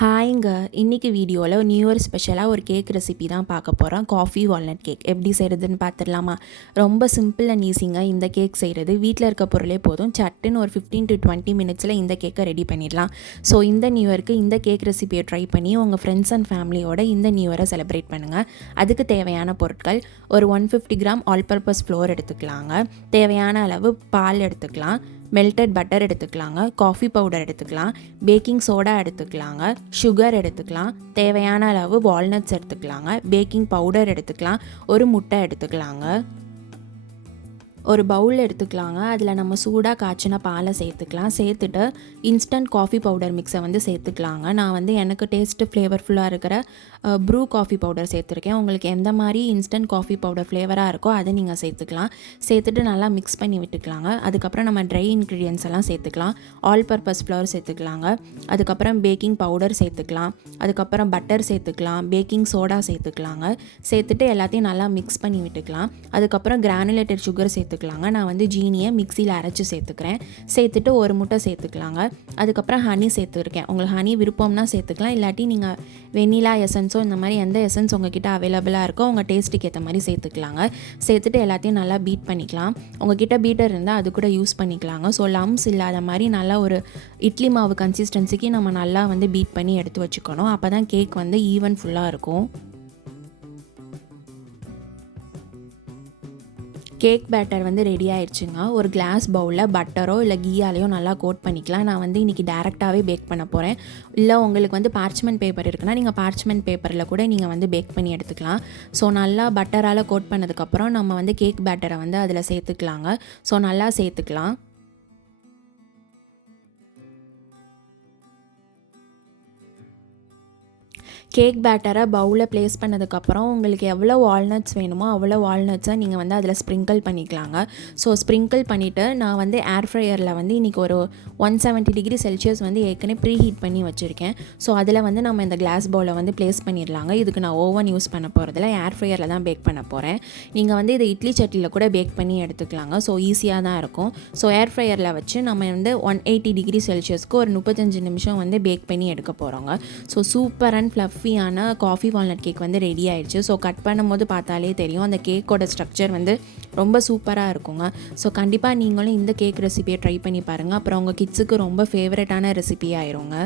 ஹாய்ங்க, இன்றைக்கி வீடியோவில் new year ஸ்பெஷலாக ஒரு கேக் ரெசிபி தான் பார்க்க போகிறோம். காஃபி வால்நட் கேக் எப்படி செய்கிறதுன்னு பார்த்துடலாமா? ரொம்ப சிம்பிள் அண்ட் ஈஸிங்க இந்த கேக் செய்கிறது. வீட்டில் இருக்க பொருளே போதும், சட்டுன்னு ஒரு 15 to 20 மினிட்ஸில் இந்த கேக்கை ரெடி பண்ணிடலாம். ஸோ இந்த நியூ இயருக்கு இந்த கேக் ரெசிபியை ட்ரை பண்ணி உங்கள் ஃப்ரெண்ட்ஸ் அண்ட் ஃபேமிலியோட இந்த நியூ இயரை செலிப்ரேட் பண்ணுங்கள். அதுக்கு தேவையான பொருட்கள்: ஒரு 150 கிராம் ஆல் பர்பஸ் ஃப்ளோர் எடுத்துக்கலாங்க, தேவையான அளவு பால் எடுத்துக்கலாம், மெல்டட் பட்டர் எடுத்துக்கலாங்க, காஃபி பவுடர் எடுத்துக்கலாம், பேக்கிங் சோடா எடுத்துக்கலாங்க, சுகர் எடுத்துக்கலாம், தேவையான அளவு வால்நட்ஸ் எடுத்துக்கலாங்க, பேக்கிங் பவுடர் எடுத்துக்கலாம், ஒரு முட்டை எடுத்துக்கலாங்க. ஒரு பவுல் எடுத்துக்கலாங்க, அதில் நம்ம சூடாக காய்ச்சின பாலை சேர்த்துக்கலாம். சேர்த்துட்டு இன்ஸ்டன்ட் காஃபி பவுடர் மிக்ஸை சேர்த்துக்கலாங்க. நான் எனக்கு டேஸ்ட்டு ஃப்ளேவர்ஃபுல்லாக இருக்கிற ப்ரூ காஃபி பவுடர் சேர்த்துருக்கேன். உங்களுக்கு எந்த மாதிரி இன்ஸ்டன்ட் காஃபி பவுடர் ஃப்ளேவராக இருக்கோ அதை நீங்கள் சேர்த்துக்கலாம். சேர்த்துட்டு நல்லா மிக்ஸ் பண்ணி விட்டுக்கலாங்க. அதுக்கப்புறம் நம்ம ட்ரை இன்க்ரீடியன்ஸ் எல்லாம் சேர்த்துக்கலாம். ஆல் பர்பஸ் ஃப்ளவர் சேர்த்துக்கலாங்க, அதுக்கப்புறம் பேக்கிங் பவுடர் சேர்த்துக்கலாம், அதுக்கப்புறம் பட்டர் சேர்த்துக்கலாம், பேக்கிங் சோடா சேர்த்துக்கலாங்க. சேர்த்துட்டு எல்லாத்தையும் நல்லா மிக்ஸ் பண்ணி விட்டுக்கலாம். அதுக்கப்புறம் கிரானுலேட்டட் சுகர் சேர்த்துக்கலாங்க. நான் ஜீனியை மிக்சியில் அரைச்சி சேர்த்துக்கிறேன். சேர்த்துட்டு ஒரு முட்டை சேர்த்துக்கலாங்க. அதுக்கப்புறம் ஹனி சேர்த்துருக்கேன். உங்களுக்கு ஹனி விருப்பம்னா சேர்த்துக்கலாம், இல்லாட்டி நீங்கள் வெனிலா எசன்ஸோ இந்த மாதிரி எந்த எசன்ஸ் உங்ககிட்ட அவைலபிளாக இருக்கோ உங்கள் டேஸ்ட்டுக்கு ஏற்ற மாதிரி சேர்த்துக்கலாங்க. சேர்த்துட்டு எல்லாத்தையும் நல்லா பீட் பண்ணிக்கலாம். உங்ககிட்ட பீட்டர் இருந்தால் அது கூட யூஸ் பண்ணிக்கலாங்க. ஸோ லம்ஸ் இல்லாத மாதிரி நல்லா ஒரு இட்லி மாவு கன்சிஸ்டன்சிக்கு நம்ம நல்லா பீட் பண்ணி எடுத்து வச்சுக்கணும். அப்போ தான் கேக் ஈவன் ஃபுல்லாக இருக்கும். கேக் பேட்டர் ரெடி ஆயிடுச்சுங்க. ஒரு கிளாஸ் பவுலில் பட்டரோ இல்லை கீயாலேயோ நல்லா கோட் பண்ணிக்கலாம். நான் இன்றைக்கி டேரெக்டாகவே பேக் பண்ண போகிறேன். இல்லை உங்களுக்கு பார்ச்மெண்ட் பேப்பர் இருக்குன்னா நீங்கள் பார்ச்மெண்ட் பேப்பரில் கூட நீங்கள் பேக் பண்ணி எடுத்துக்கலாம். ஸோ நல்லா பட்டரால் கோட் பண்ணதுக்கப்புறம் நம்ம கேக் பேட்டரை அதில் சேர்த்துக்கலாங்க. ஸோ நல்லா சேர்த்துக்கலாம். கேக் பேட்டரை பவுலில் ப்ளேஸ் பண்ணதுக்கப்புறம் உங்களுக்கு எவ்வளோ வால்நட்ஸ் வேணுமோ அவ்வளோ வால்நட்ஸை நீங்கள் அதில் ஸ்ப்ரிங்கிள் பண்ணிக்கலாங்க. ஸோ ஸ்ப்ரிங்கிள் பண்ணிவிட்டு நான் ஏர்ஃப்ரையரில் இன்றைக்கி ஒரு 170 டிகிரி செல்சியஸ் ஏற்கனவே ப்ரீ ஹீட் பண்ணி வச்சுருக்கேன். ஸோ அதில் நம்ம இந்த கிளாஸ் பவுலை ப்ளேஸ் பண்ணிடலாங்க. இதுக்கு நான் ஓவன் யூஸ் பண்ண போகிறதில்ல, ஏர்ஃப்ரையரில் தான் பேக் பண்ண போகிறேன். நீங்கள் இதை இட்லி சட்டியில் கூட பேக் பண்ணி எடுத்துக்கலாங்க. ஸோ ஈஸியாக தான் இருக்கும். ஸோ ஏர்ஃப்ரையரில் வச்சு நம்ம 180 டிகிரி செல்சியஸ்க்கு ஒரு 35 நிமிஷம் பேக் பண்ணி எடுக்க போகிறோங்க. ஸோ சூப்பர் அண்ட் ஃப்ளஃபியான காஃபி வால்நட் கேக் ரெடி ஆயிடுச்சு. ஸோ கட் பண்ணும்போது பார்த்தாலே தெரியும் அந்த கேக்கோட ஸ்ட்ரக்சர் ரொம்ப சூப்பராக இருக்குங்க. ஸோ கண்டிப்பாக நீங்களும் இந்த கேக் ரெசிபியை ட்ரை பண்ணி பாருங்கள். அப்புறம் உங்கள் கிட்ஸுக்கு ரொம்ப ஃபேவரட்டான ரெசிபி ஆயிருங்க.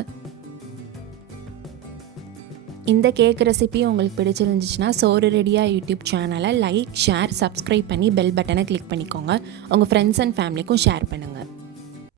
இந்த கேக் ரெசிபி உங்களுக்கு பிடிச்சிருந்துச்சுன்னா Sooru-Ready-ah யூடியூப் சேனலை லைக், ஷேர், சப்ஸ்கிரைப் பண்ணி பெல் பட்டனை கிளிக் பண்ணிக்கோங்க. உங்கள் ஃப்ரெண்ட்ஸ் அண்ட் ஃபேமிலிக்கும் ஷேர் பண்ணுங்கள்.